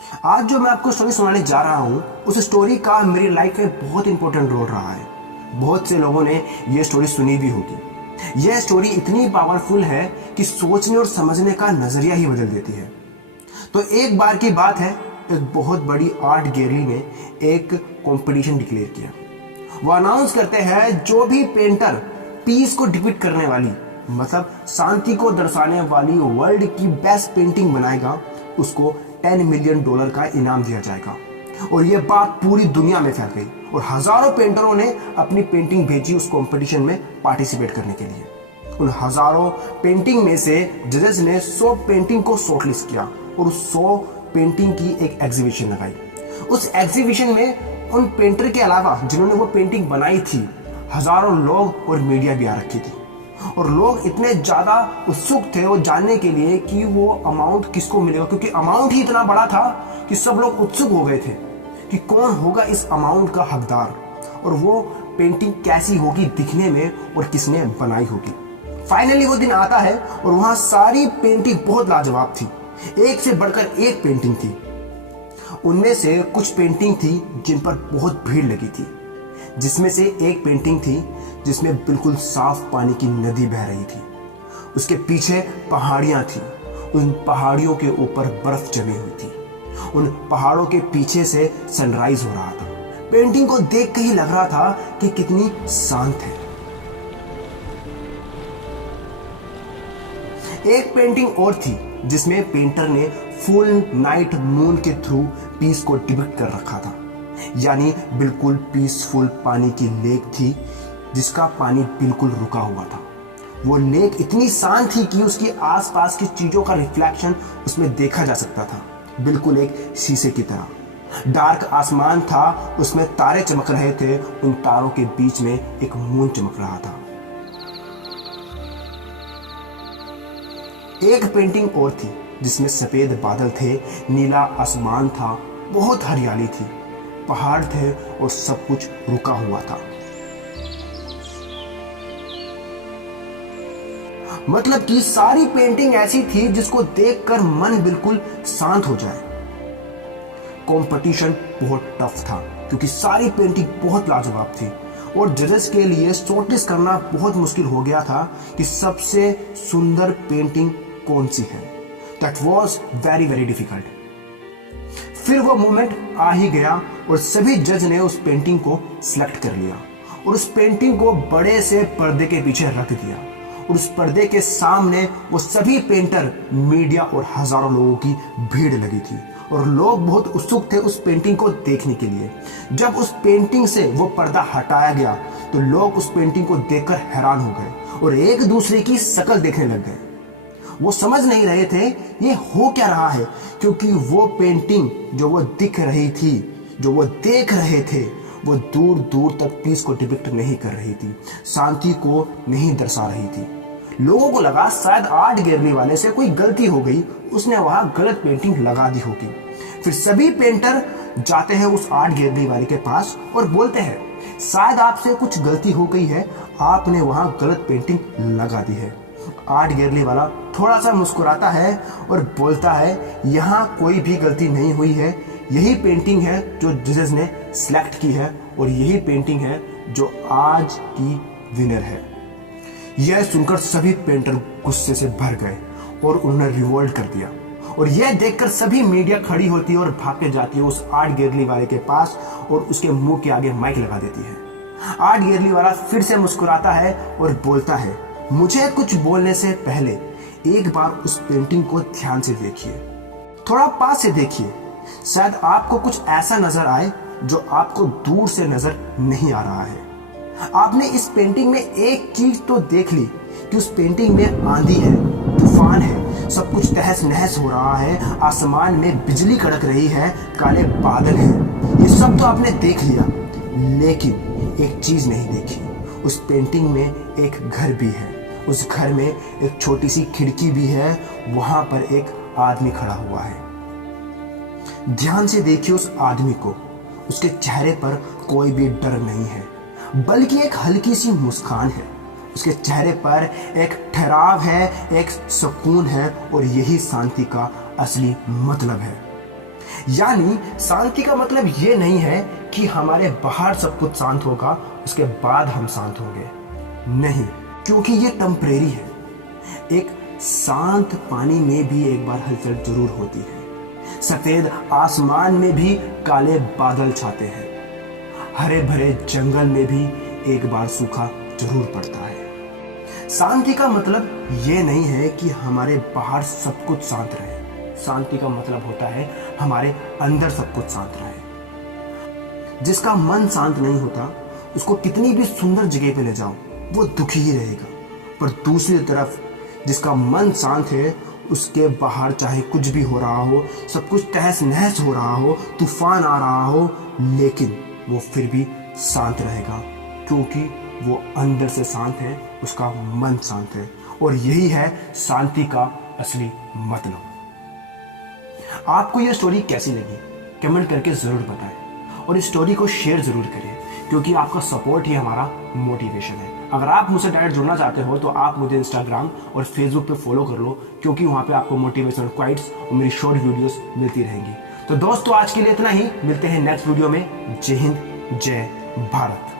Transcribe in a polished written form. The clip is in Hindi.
आज जो मैं आपको स्टोरी सुनाने जा रहा हूँ, उस स्टोरी का मेरी लाइफ में बहुत इंपॉर्टेंट रोल रहा है। बहुत से लोगों ने ये स्टोरी सुनी भी होगी। यह स्टोरी इतनी पावरफुल है कि सोचने और समझने का नजरिया ही बदल देती है। तो एक बार की बात है, एक बहुत बड़ी आर्ट गैलरी ने एक कंपटीशन डिक्लेयर किया। वो अनाउंस करते हैं जो भी पेंटर पीस को डिपिक्ट करने वाली, मतलब शांति को दर्शाने वाली वर्ल्ड की बेस्ट पेंटिंग बनाएगा, उसको $10 मिलियन का इनाम दिया जाएगा। और यह बात पूरी दुनिया में फैल गई और हजारों पेंटरों ने अपनी पेंटिंग भेजी उस कंपटीशन में पार्टिसिपेट करने के लिए। उन हजारों पेंटिंग में से जजेस ने 100 पेंटिंग को शॉर्टलिस्ट किया और उस 100 पेंटिंग की एक एग्जीबिशन लगाई। उस एग्जीबिशन में उन पेंटर के अलावा जिन्होंने वो पेंटिंग बनाई थी, हजारों लोग और मीडिया भी आ रखी थी। और लोग इतने ज्यादा उत्सुक थे वो जानने के लिए कि वो अमाउंट किसको मिलेगा, क्योंकि अमाउंट ही इतना बड़ा था कि सब लोग उत्सुक हो गए थे कि कौन होगा इस अमाउंट का हकदार और वो पेंटिंग कैसी होगी दिखने में और किसने बनाई होगी। फाइनली वो दिन आता है और वहां सारी पेंटिंग बहुत लाजवाब थी, एक से बढ़कर एक पेंटिंग थी। उनमें से कुछ पेंटिंग थी जिन पर बहुत भीड़ लगी थी, जिसमें से एक पेंटिंग थी जिसमें बिल्कुल साफ पानी की नदी बह रही थी। उसके पीछे पहाड़ियां थी, उन पहाड़ियों के ऊपर बर्फ जमी हुई थी। उन पहाड़ों के पीछे से सनराइज हो रहा था। पेंटिंग को देख के ही लग रहा था कि कितनी शांत है। एक पेंटिंग और थी जिसमें पेंटर ने फुल नाइट मून के थ्रू पीस को डिपिक्ट कर रखा था, यानी बिल्कुल पीसफुल पानी की लेक थी जिसका पानी बिल्कुल रुका हुआ था। वो लेक इतनी शांत थी कि उसकी आसपास की चीजों का रिफ्लेक्शन उसमें देखा जा सकता था, बिल्कुल एक शीशे की तरह। डार्क आसमान था, उसमें तारे चमक रहे थे, उन तारों के बीच में एक मून चमक रहा था। एक पेंटिंग और थी जिसमें सफेद बादल थे, नीला आसमान था, बहुत हरियाली थी, पहाड़ थे और सब कुछ रुका हुआ था। मतलब कि सारी पेंटिंग ऐसी थी जिसको देखकर मन बिल्कुल शांत हो जाए। कंपटीशन बहुत टफ था क्योंकि सारी पेंटिंग बहुत लाजवाब थी और जजेस के लिए शॉर्टलिस्ट करना बहुत मुश्किल हो गया था कि सबसे सुंदर पेंटिंग कौन सी है। That was very very difficult. फिर वो मोमेंट आ ही गया और सभी जज ने उस पेंटिंग को सिलेक्ट कर लिया और उस पेंटिंग को बड़े से पर्दे के पीछे रख दिया और उस पर्दे के सामने वो सभी पेंटर, मीडिया और हजारों लोगों की भीड़ लगी थी और लोग बहुत उत्सुक थे उस पेंटिंग को देखने के लिए। जब उस पेंटिंग से वो पर्दा हटाया गया तो लोग उस पेंटिंग को देखकर हैरान हो गए और एक दूसरे की शक्ल देखने लग गए। वो समझ नहीं रहे थे ये हो क्या रहा है, क्योंकि वो पेंटिंग जो वो दिख रही थी, जो वो देख रहे थे, वो दूर दूर तक पीस को डिपिक्ट नहीं कर रही थी, शांति को नहीं दर्शा रही थी। लोगों को लगा शायद आर्ट गैलरी वाले से कोई गलती हो गई, उसने वहां गलत पेंटिंग लगा दी होगी। फिर सभी पेंटर जाते हैं उस आर्ट गैलरी वाले के पास और बोलते हैं शायद आपसे कुछ गलती हो गई है, आपने वहां गलत पेंटिंग लगा दी है। आर्ट गैलरी वाला थोड़ा सा मुस्कुराता है और बोलता है यहाँ कोई भी गलती नहीं हुई है, यही पेंटिंग है जो जजेस ने सिलेक्ट की है और यही पेंटिंग है जो आज की विनर है। यह सुनकर सभी पेंटर गुस्से से भर गए और उन्होंने रिवोल्ट कर दिया और यह देखकर सभी मीडिया खड़ी होती है और भाग के जाती है उस आर्ट गैलरी वाले के पास और उसके मुंह के आगे माइक लगा देती है। आर्ट गैलरी वाला फिर से मुस्कुराता है और बोलता है मुझे कुछ बोलने से पहले एक बार उस पेंटिंग को ध्यान से देखिए, थोड़ा पास से देखिए, शायद आपको कुछ ऐसा नजर आए जो आपको दूर से नजर नहीं आ रहा है। आपने इस पेंटिंग में एक चीज तो देख ली कि उस पेंटिंग में आंधी है, तूफान है, सब कुछ तहस नहस हो रहा है, आसमान में बिजली कड़क रही है, काले बादल हैं, ये सब तो आपने देख लिया, लेकिन एक चीज नहीं देखी, उस पेंटिंग में एक घर भी है, उस घर में एक छोटी सी खिड़की भी है, वहां पर एक आदमी खड़ा हुआ है। ध्यान से देखिए उस आदमी को, उसके चेहरे पर कोई भी डर नहीं है, बल्कि एक हल्की सी मुस्कान है। उसके चेहरे पर एक ठहराव है, एक सुकून है और यही शांति का असली मतलब है। यानी शांति का मतलब ये नहीं है कि हमारे बाहर सब कुछ शांत होगा उसके बाद हम शांत होंगे, नहीं, क्योंकि ये टेम्परेरी है। एक शांत पानी में भी एक बार हलचल जरूर होती है, सफेद आसमान में भी काले बादल छाते हैं, हरे भरे जंगल में भी एक बार सूखा जरूर पड़ता है। शांति का मतलब ये नहीं है कि हमारे बाहर सब कुछ शांत रहे, शांति का मतलब होता है हमारे अंदर सब कुछ शांत रहे। जिसका मन शांत नहीं होता उसको कितनी भी सुंदर जगह पे ले जाओ वो दुखी ही रहेगा, पर दूसरी तरफ जिसका मन शांत है उसके बाहर चाहे कुछ भी हो रहा हो, सब कुछ तहस नहस हो रहा हो, तूफान आ रहा हो, लेकिन वो फिर भी शांत रहेगा, क्योंकि वो अंदर से शांत है, उसका मन शांत है। और यही है शांति का असली मतलब। आपको यह स्टोरी कैसी लगी कमेंट करके जरूर बताएं और इस स्टोरी को शेयर जरूर करें, क्योंकि आपका सपोर्ट ही हमारा मोटिवेशन है। अगर आप मुझसे डायरेक्ट जुड़ना चाहते हो तो आप मुझे इंस्टाग्राम और फेसबुक पे फॉलो कर लो, क्योंकि वहां पे आपको मोटिवेशनल क्वाइट्स और मेरी शॉर्ट वीडियोस मिलती रहेंगी। तो दोस्तों आज के लिए इतना ही, मिलते हैं नेक्स्ट वीडियो में। जय हिंद, जय भारत।